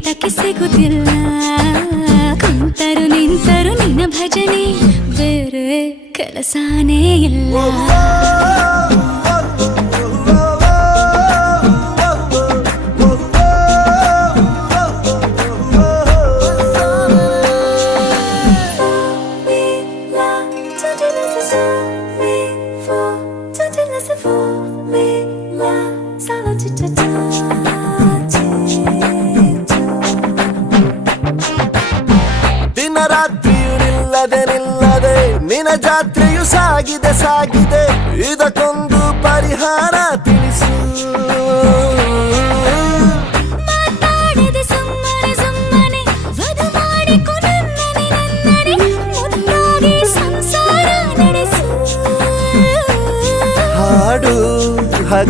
ಹಿಡಿತಕ್ಕೆ ಸಿಗುತ್ತಿಲ್ಲ ಕುಂತರು ನಿಂತರು ನಿನ್ನ ಭಜನೆ ಬೇರೆ ಕೆಲಸನೇ ಇಲ್ಲ ದಿನರಾತ್ರಿಯು ನಿಲ್ಲದೆ ನಿನ್ನ ಜಾತ್ರೆಯು ಸಾಗಿದೆ ಇದಕ್ಕೊಂದು ಪರಿಹಾರ